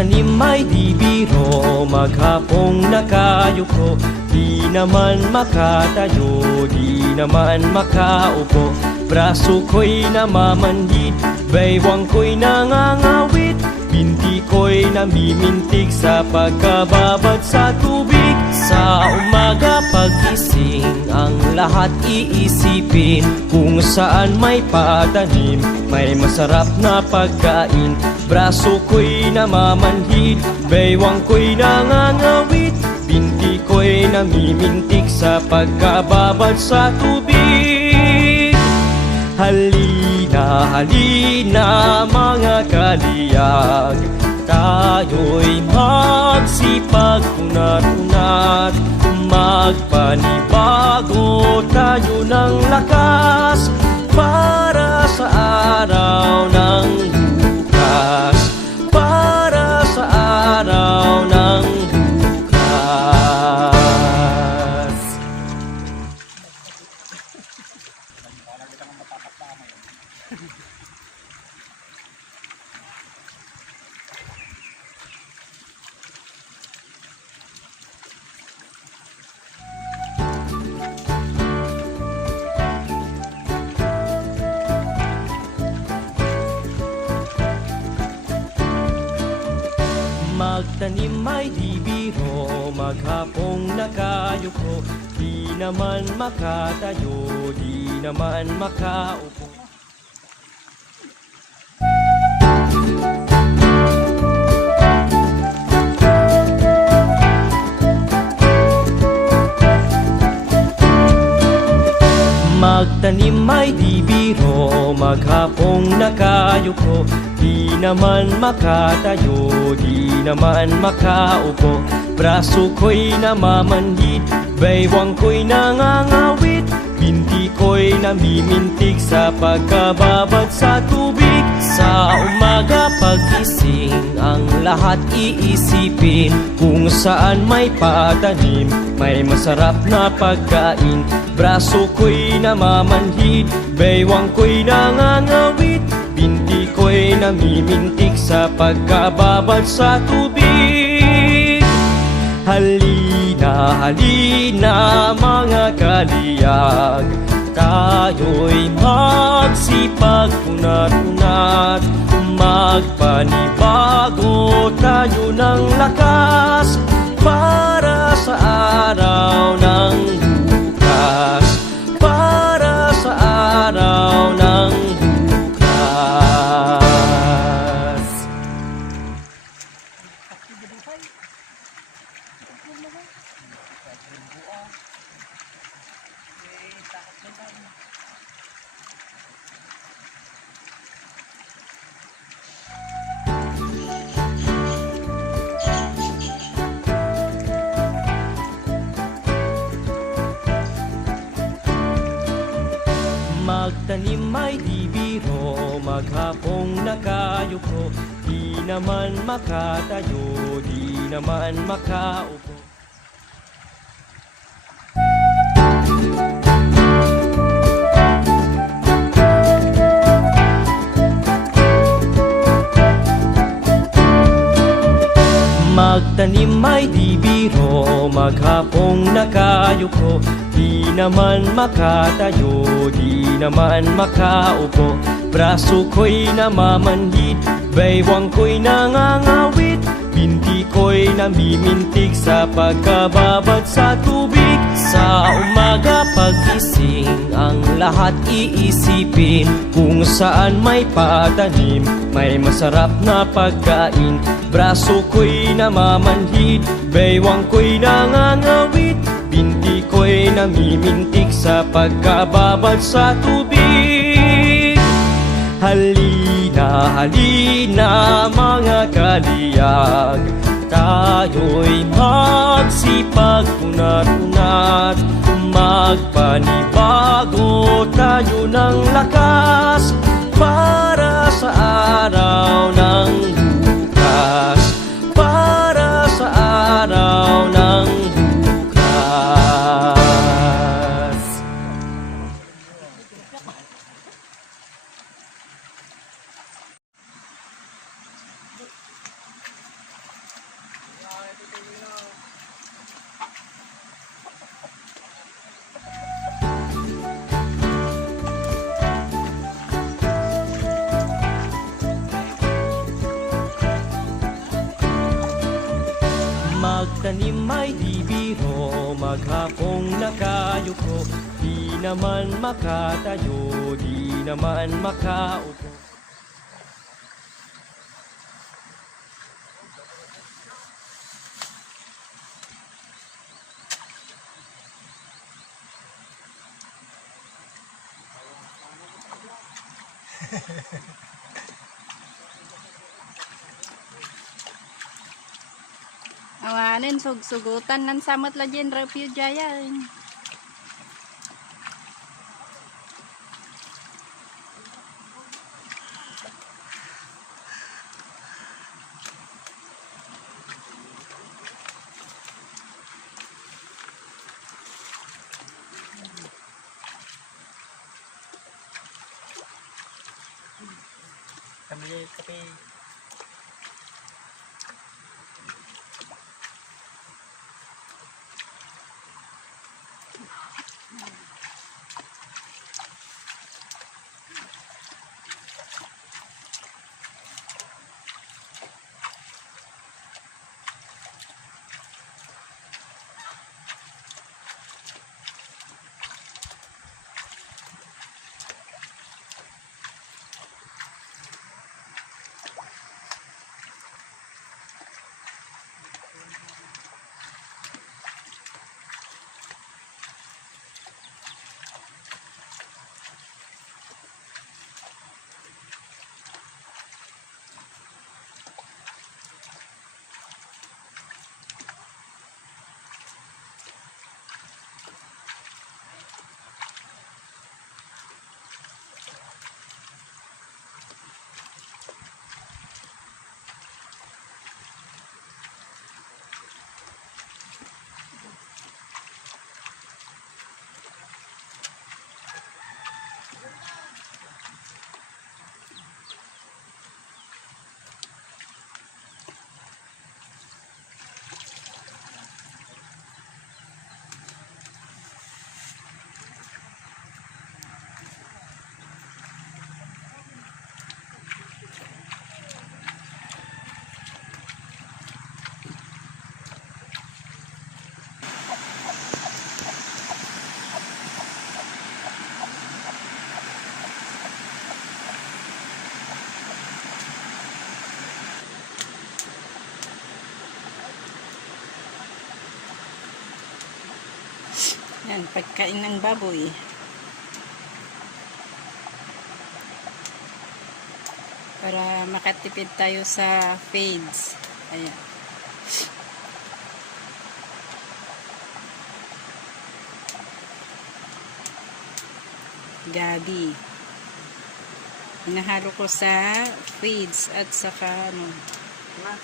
Magtanim ay di biro, maghapong nakayuko. Di naman makatayo, di naman makaupo. Braso ko'y namamanhid, baywang ko'y nangangawit. Binti ko'y namimintig sa pagkababad sa tubig. Sa umaga lahat iisipin Kung saan may patanim, may masarap na pagkain Braso ko'y namamanhid, baywang ko'y nangangawit Binti ko'y namimintig sa pagkababad sa tubig. Halina, halina mga kaliyag Tayo'y magsipag unat-unat Magpanibago tayo ng lakas Para sa araw ng bukas. Para sa araw ng bukas Magtanim ay di biro, maghapong nakayuko. Di naman makatayo, di naman makaupo. Magtanim ay di biro, maghapong nakayuko naman makatayo, di naman makaupo. Braso ko'y namamanhid, baywang ko'y nangangawit. Binti ko'y namimintig sa pagkababad sa tubig. Sa umaga pagising, ang lahat iisipin Kung saan may patanim, may masarap na pagkain. Braso ko'y namamanhid, baywang ko'y nangangawit ko'y namimintig sa pagkababad sa tubig. Halina, halina mga kaliyag. Tayo'y magsipag unat-unat. Magpanibago tayo ng lakas Magtanim ay di biro, maghapong nakayuko. Di naman makatayo, di naman makaupo Magtanim ay di biro, maghapong nakayuko. Di naman makatayo, di naman makaupo. Braso ko'y namamanhid, baywang ko'y nangangawit. Binti ko'y namimintig sa pagkababad sa tubig Sa umaga pagising, ang lahat iisipin Kung saan may patanim, may masarap na pagkain Braso ko'y namamanhid, baywang ko'y nangangawit Binti ko'y namimintig sa pagkababad sa tubig. Halina, halina mga kaliyag Tayo'y magsipag unat-unat Magpanibago tayo ng lakas magtanim ay di biro Maghapong nakayuko Di naman makatayo Di naman makaupo Awanin, sug-sugutan ng samot la dyan, refuge yan. Kami kape. Yan, pagkain ng baboy. Para makatipid tayo sa fades. Ayan. Gabi. Hinahalo ko sa feeds at saka ano, Ma,